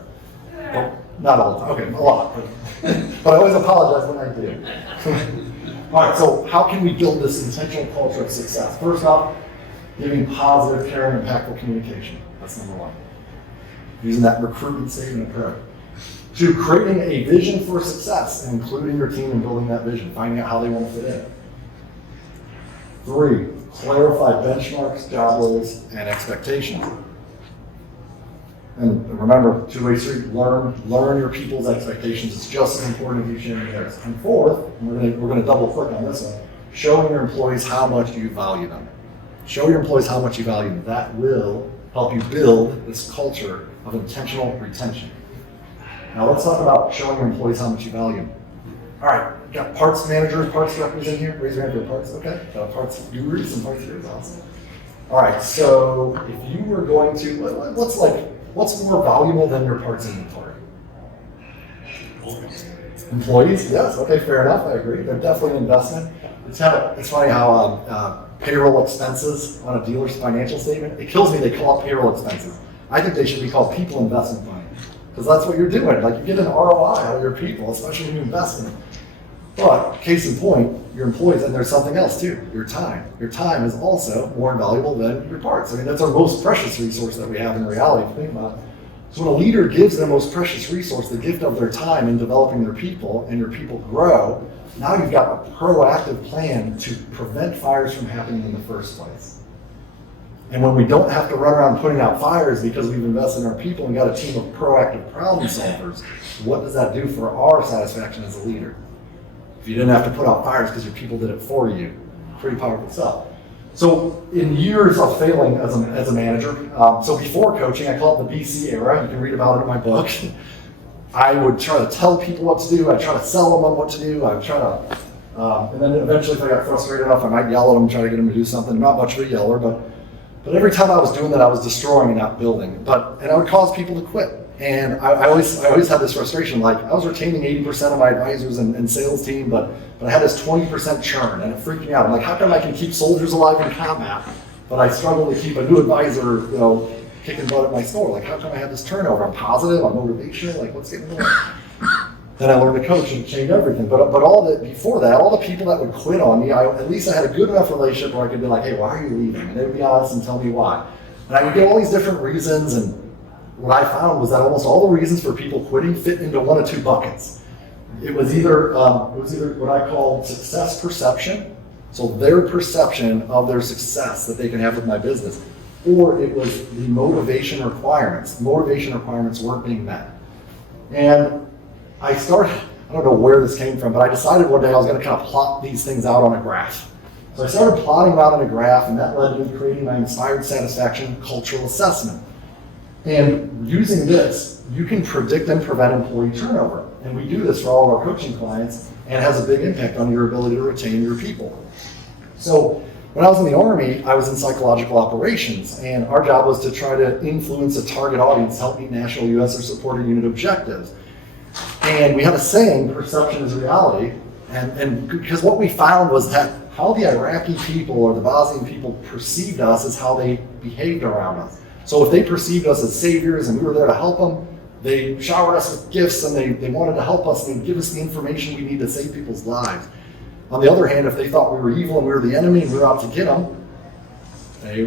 Well, not all the time. Okay, a lot. But I always apologize when I do. All right, so how can we build this intentional culture of success? First off, giving positive, caring, impactful communication. That's number one. Using that recruitment statement approach. 2, creating a vision for success and including your team in building that vision, finding out how they want to fit in. 3, clarify benchmarks, job roles, and expectations. And remember, two-way street, learn your people's expectations. It's just as important as you sharing theirs. And 4th, and we're gonna double click on this one, showing your employees how much you value them. Show your employees how much you value them. That will help you build this culture of intentional retention. Now let's talk about showing your employees how much you value them. All right, got parts managers, parts directors in here. Raise your hand for parts, okay? Got parts gurus and parts gurus, awesome. All right, so if you were going to, what's more valuable than your parts inventory? Employees, yes, okay, fair enough, I agree. They're definitely an investment. It's funny how payroll expenses on a dealer's financial statement, it kills me they call it payroll expenses. I think they should be called people investment money, because that's what you're doing. Like, you get an ROI out of your people, especially when you invest in them. But case in point, your employees, and there's something else too, your time. Your time is also more valuable than your parts. I mean, that's our most precious resource that we have in reality, if you think about it. So when a leader gives their most precious resource, the gift of their time in developing their people, and your people grow, now you've got a proactive plan to prevent fires from happening in the first place. And when we don't have to run around putting out fires because we've invested in our people and got a team of proactive problem solvers, what does that do for our satisfaction as a leader? If you didn't have to put out fires because your people did it for you, pretty powerful stuff. So in years of failing as a manager, so before coaching, I call it the BC era. You can read about it in my book. I would try to tell people what to do. I'd try to sell them on what to do. I'd try to, and then eventually if I got frustrated enough, I might yell at them, try to get them to do something. Not much of a yeller, but every time I was doing that, I was destroying and not building. And I would cause people to quit. And I always had this frustration, like I was retaining 80% of my advisors and sales team, but I had this 20% churn, and it freaked me out. I'm like, how come I can keep soldiers alive in combat, but I struggle to keep a new advisor, kicking butt at my store? Like, how come I have this turnover? I'm positive, I'm motivational, like what's getting on? Then I learned to coach and change everything. But before that, all the people that would quit on me, at least I had a good enough relationship where I could be like, hey, why are you leaving? And they would be honest and tell me why. And I would get all these different reasons, and what I found was that almost all the reasons for people quitting fit into one of two buckets. It was either what I call success perception, so their perception of their success that they can have with my business, or it was the motivation requirements. The motivation requirements weren't being met. And I don't know where this came from, but I decided one day I was going to kind of plot these things out on a graph. So I started plotting them out on a graph, and that led to creating my inspired satisfaction cultural assessment. And using this, you can predict and prevent employee turnover. And we do this for all of our coaching clients, and it has a big impact on your ability to retain your people. So when I was in the Army, I was in psychological operations, and our job was to try to influence a target audience to help meet national, U.S. or supported unit objectives. And we had a saying, perception is reality, and because what we found was that how the Iraqi people or the Bosnian people perceived us is how they behaved around us. So if they perceived us as saviors and we were there to help them, they showered us with gifts and they wanted to help us and they'd give us the information we need to save people's lives. On the other hand, if they thought we were evil and we were the enemy and we were out to get them, they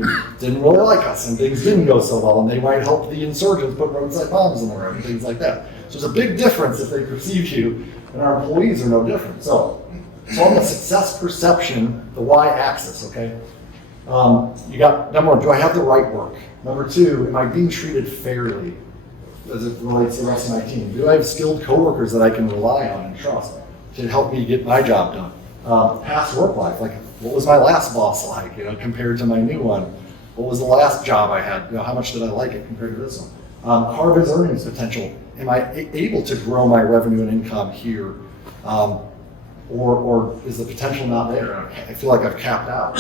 didn't really like us and things didn't go so well, and they might help the insurgents put roadside bombs in the road and things like that. So there's a big difference if they perceive you, and our employees are no different. So on the success perception, the y-axis, okay? You got, number one, do I have the right work? Number two, am I being treated fairly as it relates to the rest of my team? Do I have skilled coworkers that I can rely on and trust to help me get my job done? Past work life, like what was my last boss like, compared to my new one? What was the last job I had? How much did I like it compared to this one? Harvard's earnings potential. Am I able to grow my revenue and income here? Or is the potential not there? I feel like I've capped out.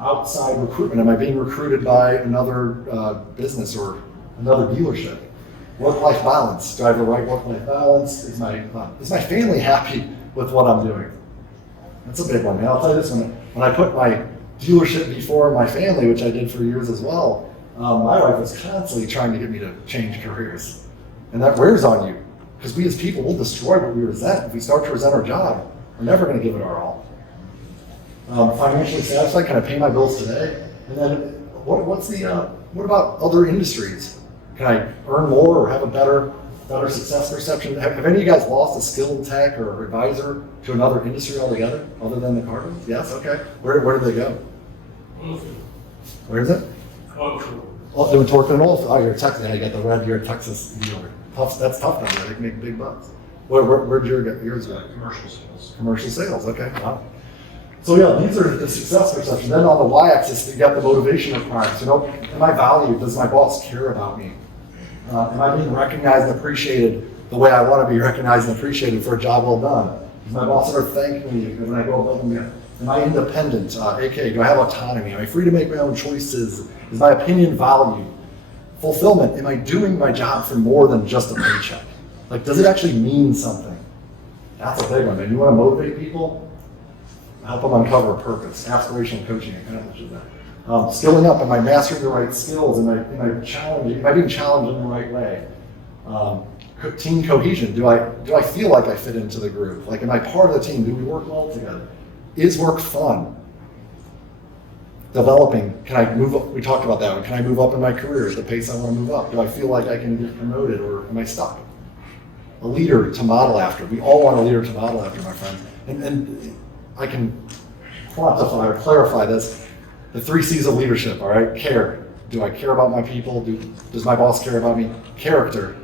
Outside recruitment, am I being recruited by another business or another dealership? Work-life balance, do I have the right work-life balance? Is my family happy with what I'm doing? That's a big one, man. I'll tell you this, when I put my dealership before in my family, which I did for years as well, my wife was constantly trying to get me to change careers. And that wears on you. Because we as people will destroy what we resent. If we start to resent our job, we're never going to give it our all. Financially satisfied, can I pay my bills today? And then what about other industries? Can I earn more or have a better success perception? Have any of you guys lost a skilled tech or advisor to another industry altogether, other than the car business? Yes, okay. Where did they go? Where is it? Oh, doing torque and oil. Oh, you're a Texas. You got the red. You're a Texas dealer. Tough. That's tough down there. They can make big bucks. Where'd yours go? Commercial sales. Commercial sales. Okay. Wow. So yeah, these are the success perception. Then on the y-axis, you got the motivation requirements. Am I valued? Does my boss care about me? Am I being recognized and appreciated the way I want to be recognized and appreciated for a job well done? Does my boss ever thank me when I go above and beyond? Am I independent? aka, do I have autonomy? Am I free to make my own choices? Is my opinion valued? Fulfillment, am I doing my job for more than just a paycheck? Like, does it actually mean something? That's a big one, man. You want to motivate people? Help them uncover a purpose. Aspirational coaching accomplishes that. Skilling up, am I mastering the right skills? Am I being challenged in the right way? Team cohesion, do I feel like I fit into the group? Like, am I part of the team? Do we work well together? Is work fun? Developing, can I move up? We talked about that one. Can I move up in my career at the pace I want to move up? Do I feel like I can get promoted, or am I stuck? A leader to model after. We all want a leader to model after, my friends. And I can quantify or clarify this. The 3 C's of leadership, all right? Care. Do I care about my people? Does my boss care about me? Character.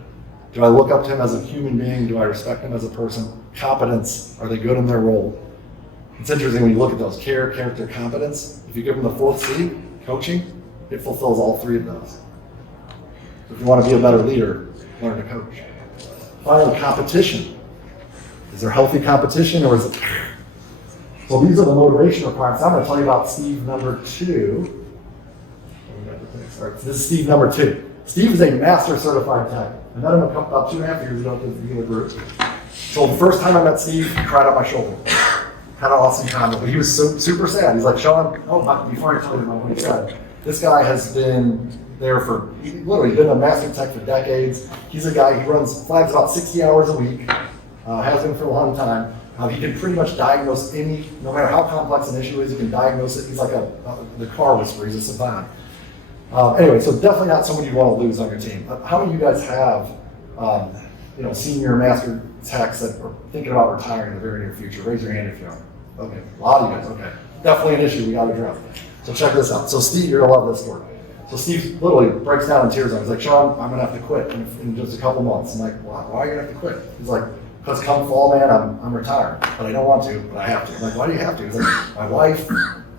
Do I look up to him as a human being? Do I respect him as a person? Competence. Are they good in their role? It's interesting when you look at those: care, character, competence. If you give them the 4th C, coaching, it fulfills all 3 of those. So if you want to be a better leader, learn to coach. Finally, competition. Is there healthy competition, or is it... So these are the motivation requirements. I'm going to tell you about Steve number 2. This is Steve number 2. Steve is a master certified tech. I met him about 2.5 years ago at the dealer group. So the first time I met Steve, he cried on my shoulder. Had an awesome comment, but he was super sad. He's like, Sean, before I tell you what he said, this guy has been there for, literally been a master tech for decades. He's a guy, he flies about 60 hours a week, has been for a long time. He can pretty much diagnose no matter how complex an issue is, he can diagnose it. He's like the car whisperer, he's a savant. Anyway, so definitely not someone you want to lose on your team. How many of you guys have, senior master techs that are thinking about retiring in the very near future? Raise your hand if you are. Okay, a lot of you guys, okay. Definitely an issue we got to address. So check this out. So Steve, you're gonna love this story. So Steve literally breaks down in tears. He's like, Sean, I'm gonna have to quit in just a couple months. I'm like, why are you gonna have to quit? He's like, because come fall, man, I'm retired, but I don't want to, but I have to. I'm like, why do you have to? He's like, my wife,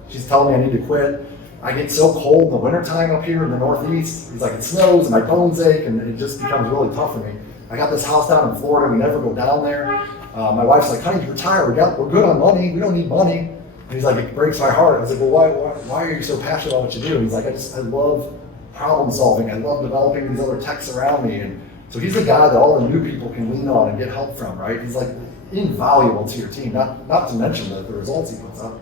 she's telling me I need to quit. I get so cold in the wintertime up here in the Northeast. He's like, it snows and my bones ache, and it just becomes really tough for me. I got this house down in Florida, we never go down there. My wife's like, honey, you retire, we're good on money, we don't need money. And he's like, it breaks my heart. I was like, well, why are you so passionate about what you do? And he's like, I love problem solving, I love developing these other techs around me. And so he's a guy that all the new people can lean on and get help from, right? He's like invaluable to your team, not to mention the results he puts up.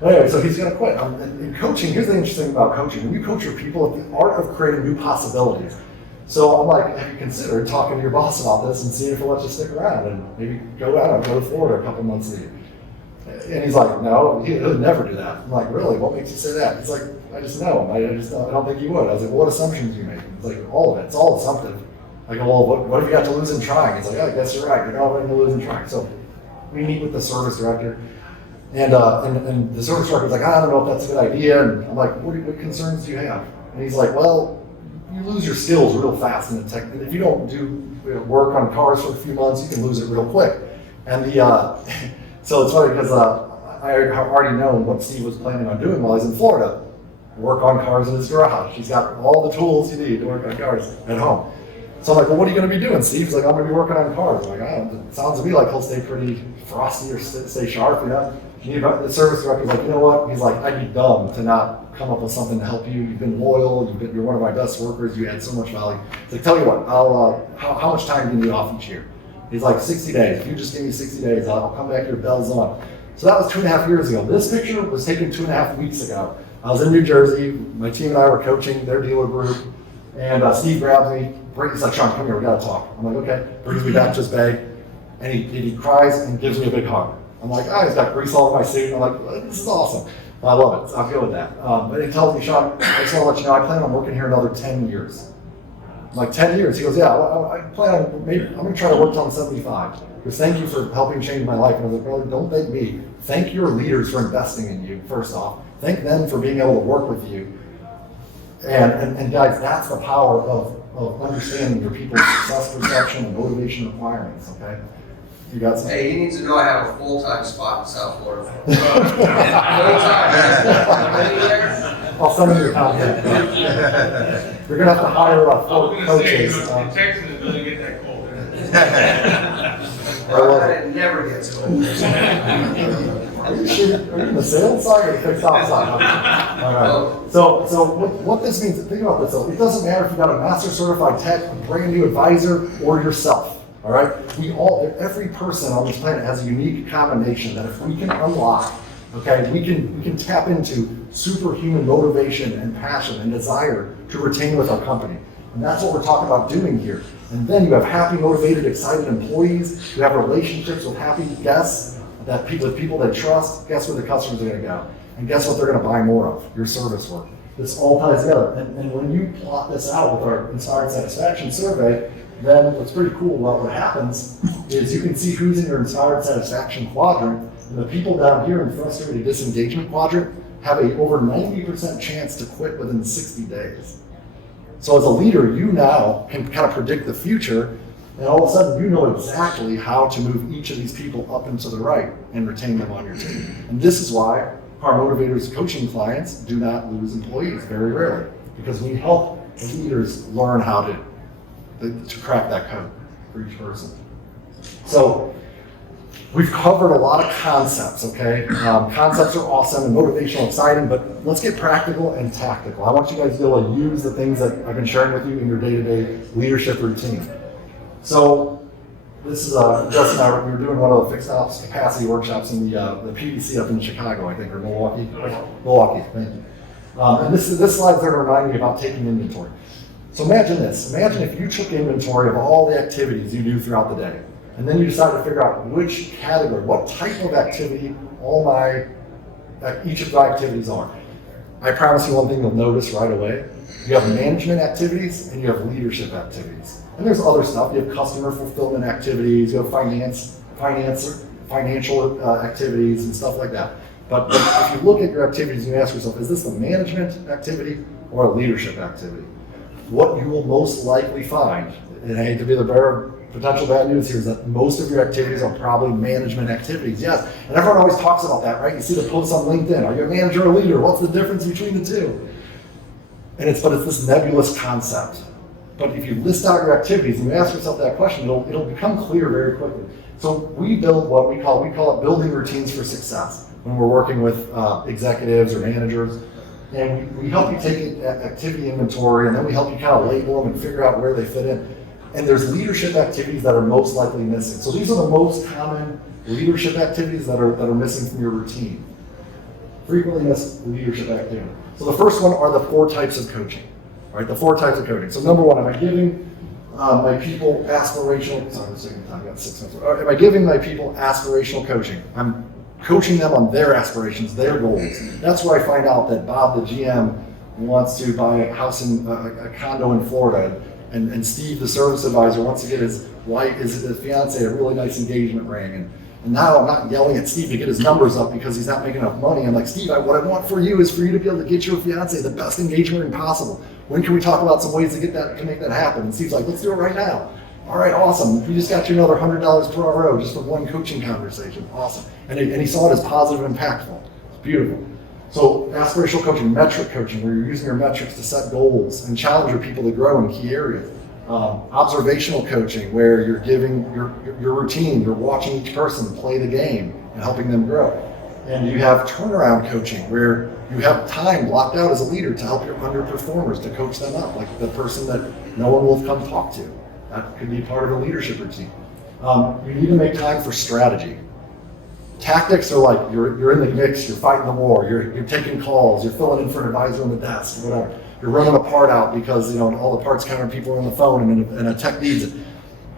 But anyway, so he's gonna quit. In coaching, here's the interesting thing about coaching. When you coach your people, it's the art of creating new possibilities. So I'm like, have you considered talking to your boss about this and seeing if he'll let you stick around and maybe go to Florida a couple months later? And he's like, no, he'll never do that. I'm like, really? What makes you say that? He's like, I just know him. I don't think he would. I was like, well, what assumptions do you make? He's like, all of it. It's all assumptive. I go, well, what have you got to lose in trying? He's like, oh, I guess you're right. You're not going to lose in trying. So we meet with the service director. And the service director's like, I don't know if that's a good idea. And I'm like, what concerns do you have? And he's like, well, you lose your skills real fast in the tech. If you don't do work on cars for a few months, you can lose it real quick. And so it's funny because I had already known what Steve was planning on doing while he's in Florida. Work on cars in his garage. He's got all the tools you need to work on cars at home. So I'm like, well, what are you going to be doing, Steve? He's like, I'm going to be working on cars. I'm like, I don't know. It sounds to me like he'll stay pretty frosty or stay sharp, you know? The service director's like, you know what? He's like, I'd be dumb to not come up with something to help you. You've been loyal. You're one of my best workers. You add so much value. He's like, tell you what, how much time do you need off each year? He's like, 60 days. If you just give me 60 days, I'll come back here, bells on. So that was 2.5 years ago. This picture was taken 2.5 weeks ago. I was in New Jersey. My team and I were coaching their dealer group, and Steve grabs me. He's like, "Sean, come here, we gotta talk." I'm like, "Okay." Brings me back to his bag, and he cries and gives me a big hug. I'm like, he's got grease all over my suit. I'm like, "This is awesome." I love it. So I'll go with that. But he tells me, "Sean, I just want to let you know, I plan on working here another 10 years. I'm like, 10 years? He goes, "Yeah, I plan on, maybe, I'm going to try to work till I'm 75. Because thank you for helping change my life." And I was like, "Brother, don't thank me. Thank your leaders for investing in you, first off. Thank them for being able to work with you." And guys, that's the power of understanding your people's success perception and motivation requirements, okay? You got some? Hey, he needs to know I have a full-time spot in South Florida. Full-time. I'll send you your contact. You're going to have to hire 4 coaches. In Texas, it doesn't get that cold. It never gets old. Are you sure? Are you in the sales side or the fixed ops side? All right. So what this means, think about this though. It doesn't matter if you got a master certified tech, a brand new advisor, or yourself. All right. Every person on this planet has a unique combination that if we can unlock, okay, we can tap into superhuman motivation and passion and desire to retain with our company. And that's what we're talking about doing here. And then you have happy, motivated, excited employees. You have relationships with happy guests, with people that trust. Guess where the customers are going to go? And guess what they're going to buy more of? Your service work. This all ties together. And when you plot this out with our Inspired Satisfaction survey, then what's pretty cool about what happens is you can see who's in your Inspired Satisfaction quadrant, and the people down here in Frustrated Disengagement quadrant have a over 90% chance to quit within 60 days. So as a leader, you now can kind of predict the future, and all of a sudden you know exactly how to move each of these people up and to the right and retain them on your team. And this is why our Motivators coaching clients do not lose employees very rarely, because we help the leaders learn how to crack that code for each person. So we've covered a lot of concepts, okay? Concepts are awesome and motivational, exciting, but let's get practical and tactical. I want you guys to be able to use the things that I've been sharing with you in your day-to-day leadership routine. So this is Justin and I, we were doing one of the fixed ops capacity workshops in the PDC up in Chicago, I think, or Milwaukee. Milwaukee, thank you. And this slide's there to remind me about taking inventory. So imagine this. Imagine if you took inventory of all the activities you do throughout the day, and then you decided to figure out which category, what type of activity each of my activities are. I promise you one thing you'll notice right away. You have management activities and you have leadership activities. And there's other stuff. You have customer fulfillment activities, you have financial activities and stuff like that. But if you look at your activities and you ask yourself, is this a management activity or a leadership activity? What you will most likely find, and I hate to be the bearer of potential bad news here, is that most of your activities are probably management activities. Yes, and everyone always talks about that, right? You see the posts on LinkedIn. Are you a manager or a leader? What's the difference between the two? But it's this nebulous concept. But if you list out your activities and you ask yourself that question, it'll become clear very quickly. So we build what we call it building routines for success when we're working with executives or managers. And we help you take activity inventory, and then we help you kind of label them and figure out where they fit in. And there's leadership activities that are most likely missing. So these are the most common leadership activities that are missing from your routine. Frequently missed leadership activity. So the first one are the 4 types of coaching, right? The 4 types of coaching. So number 1, am I giving my people aspirational? Sorry, second time, I got 6 minutes. Am I giving my people aspirational coaching? I'm coaching them on their aspirations, their goals. That's where I find out that Bob, the GM, wants to buy a house in a condo in Florida, and Steve, the service advisor, wants to get his fiance a really nice engagement ring. And now I'm not yelling at Steve to get his numbers up because he's not making enough money. I'm like, Steve, what I want for you is for you to be able to get your fiance the best engagement ring possible. When can we talk about some ways to make that happen? And Steve's like, let's do it right now. All right, awesome. We just got you another $100 per hour just for one coaching conversation. Awesome. And he saw it as positive and impactful. It's beautiful. So aspirational coaching, metric coaching, where you're using your metrics to set goals and challenge your people to grow in key areas. Observational coaching, where you're giving your routine, you're watching each person play the game and helping them grow. And you have turnaround coaching, where you have time blocked out as a leader to help your underperformers, to coach them up, like the person that no one will come talk to. That could be part of a leadership routine. You need to make time for strategy. Tactics are like you're in the mix, you're fighting the war, you're taking calls, you're filling in for an advisor on the desk, whatever. You're running a part out because all the parts counter people are on the phone and a tech needs it.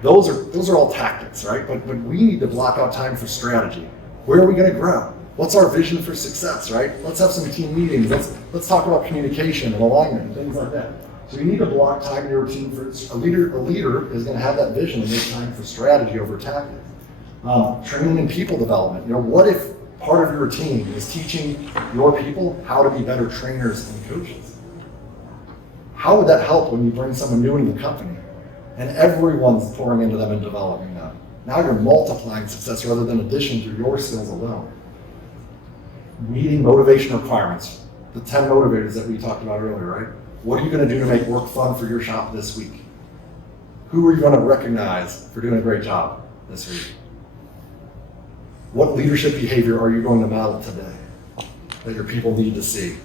Those are all tactics, right? But we need to block out time for strategy. Where are we going to grow? What's our vision for success, right? Let's have some team meetings. Let's talk about communication and alignment and things like that. So you need to block time in your routine for a leader. A leader is going to have that vision and make time for strategy over tactics. Training and people development. What if part of your team is teaching your people how to be better trainers and coaches? How would that help when you bring someone new into the company and everyone's pouring into them and developing them? Now you're multiplying success rather than addition to your skills alone. Meeting motivation requirements. The 10 motivators that we talked about earlier, right? What are you going to do to make work fun for your shop this week? Who are you going to recognize for doing a great job this week? What leadership behavior are you going to model today that your people need to see?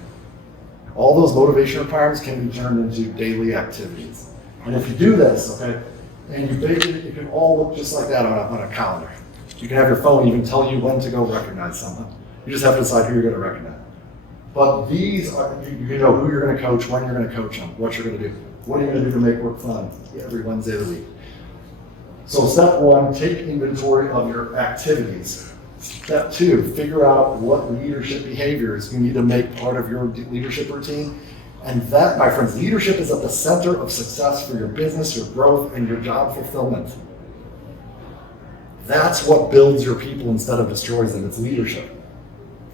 All those motivation requirements can be turned into daily activities. And if you do this, okay, and you bake it can all look just like that on a calendar. You can have your phone even tell you when to go recognize someone. You just have to decide who you're going to recognize. But these are, you know who you're going to coach, when you're going to coach them, what you're going to do. What are you going to do to make work fun every Wednesday of the week? So step 1, take inventory of your activities. Step 2, figure out what leadership behaviors you need to make part of your leadership routine. And that, my friends, leadership is at the center of success for your business, your growth, and your job fulfillment. That's what builds your people instead of destroys them. It's leadership.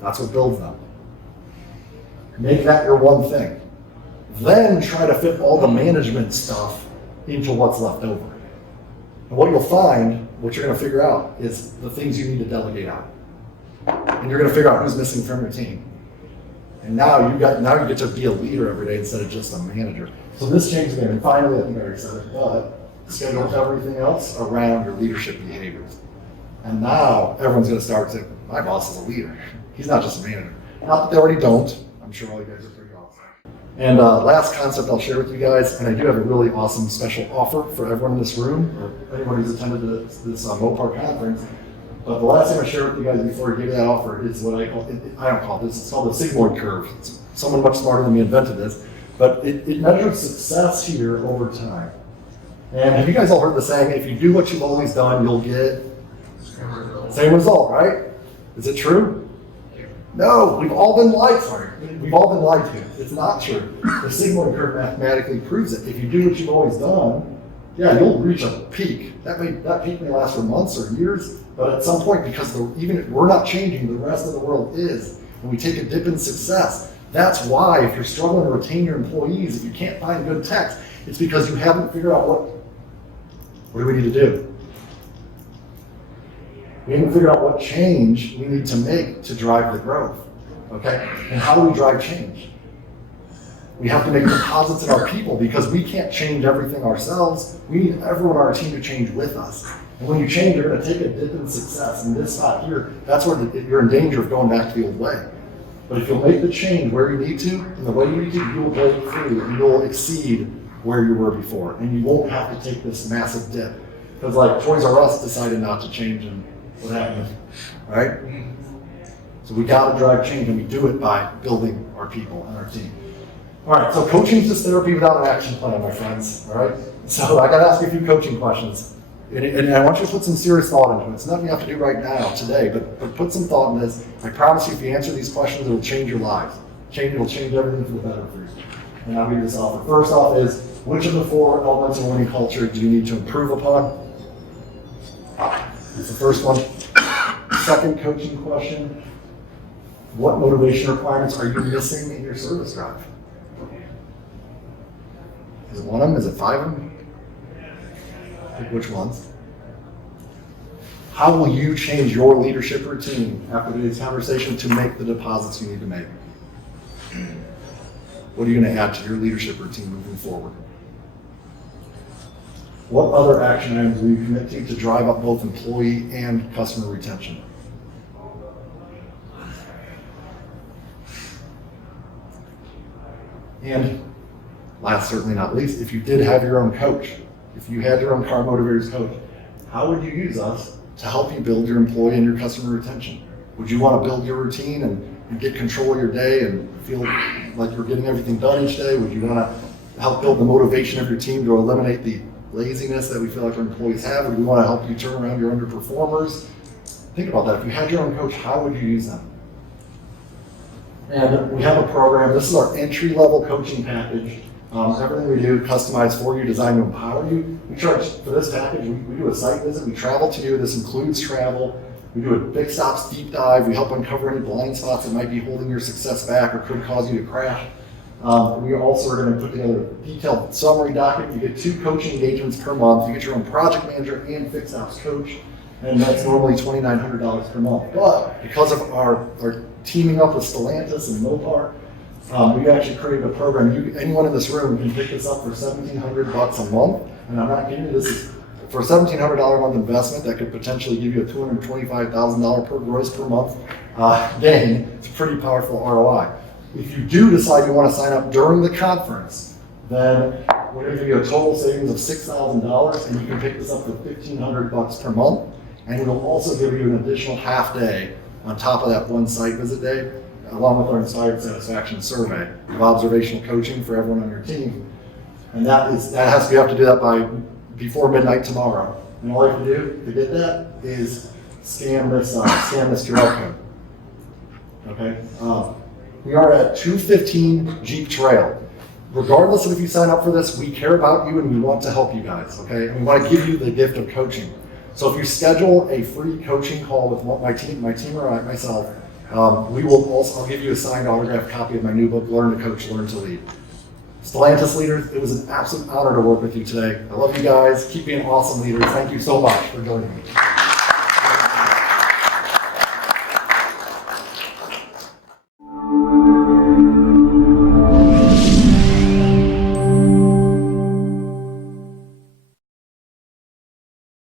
That's what builds them. Make that your one thing. Then try to fit all the management stuff into what's left over. And what you'll find, what you're going to figure out, is the things you need to delegate out. And you're going to figure out who's missing from your team. And now you get to be a leader every day instead of just a manager. So this changes again. And finally, I think I already said it, but schedule everything else around your leadership behaviors. And now everyone's going to start saying, my boss is a leader. He's not just a manager. Not that they already don't. I'm sure all you guys are pretty awesome. And last concept I'll share with you guys, and I do have a really awesome special offer for everyone in this room, or anyone who's attended this MOPAR conference. But the last thing I share with you guys before I give you that offer is what I don't call this, it's called the sigmoid curve. Someone much smarter than me invented this, but it measures success here over time. And have you guys all heard the saying, if you do what you've always done, you'll get same result, right? Is it true? No, we've all been lied to. It's not true. The sigmoid curve mathematically proves it. If you do what you've always done, yeah, you'll reach a peak. That peak may last for months or years, but at some point, because even if we're not changing, the rest of the world is, and we take a dip in success. That's why if you're struggling to retain your employees, if you can't find good techs, it's because you haven't figured out what do we need to do? We haven't figured out what change we need to make to drive the growth, okay? And how do we drive change? We have to make deposits in our people because we can't change everything ourselves. We need everyone on our team to change with us. And when you change, you're going to take a dip in success. And this spot here, that's where you're in danger of going back to the old way. But if you'll make the change where you need to, and the way you need to, you will break through and you'll exceed where you were before. And you won't have to take this massive dip. Because like Toys R Us decided not to change and what happened, right? So we got to drive change, and we do it by building our people and our team. All right, so coaching is just therapy without an action plan, my friends, all right? So I got to ask you a few coaching questions. And I want you to put some serious thought into it. It's nothing you have to do right now, today, but put some thought in this. I promise you, if you answer these questions, it'll change your lives. It'll change everything for the better for you. And I'll give you this offer. First off is, which of the 4 elements of winning culture do you need to improve upon? That's the first one. Second coaching question, what motivation requirements are you missing in your service drive? Is it 1 of them? Is it 5 of them? Pick which ones. How will you change your leadership routine after today's conversation to make the deposits you need to make? What are you going to add to your leadership routine moving forward? What other action items will you commit to drive up both employee and customer retention? And last, certainly not least, if you did have your own coach, if you had your own Car Motivators coach, how would you use us to help you build your employee and your customer retention? Would you want to build your routine and get control of your day and feel like you're getting everything done each day? Would you want to help build the motivation of your team to eliminate the laziness that we feel like our employees have? Would we want to help you turn around your underperformers? Think about that. If you had your own coach, how would you use them? And we have a program. This is our entry-level coaching package. Everything we do customized for you, designed to empower you. We charge for this package. We do a site visit. We travel to you. This includes travel. We do a big stops deep dive. We help uncover any blind spots that might be holding your success back or could cause you to crash. We also are going to put together a detailed summary document. You get 2 coaching engagements per month. You get your own project manager and fixed ops coach, and that's normally $2,900 per month. But because of our teaming up with Stellantis and MOPAR, we've actually created a program. Anyone in this room can pick this up for $1,700 a month, and I'm not kidding you. This is for a $1,700 a month investment that could potentially give you a $225,000 per gross per month gain. It's a pretty powerful ROI. If you do decide you want to sign up during the conference, then we're going to give you a total savings of $6,000, and you can pick this up for $1,500 per month. And we'll also give you an additional half day on top of that one site visit day, along with our Inspired Satisfaction Survey of observational coaching for everyone on your team. And you have to do that by before midnight tomorrow. And all you have to do to get that is scan this QR code. Okay. We are at 215 Jeep Trail. Regardless of if you sign up for this, we care about you and we want to help you guys. Okay. And we want to give you the gift of coaching. So if you schedule a free coaching call with my team or myself, I'll give you a signed autographed copy of my new book, Learn to Coach, Learn to Lead. Stellantis leaders, it was an absolute honor to work with you today. I love you guys. Keep being awesome leaders. Thank you so much for joining me.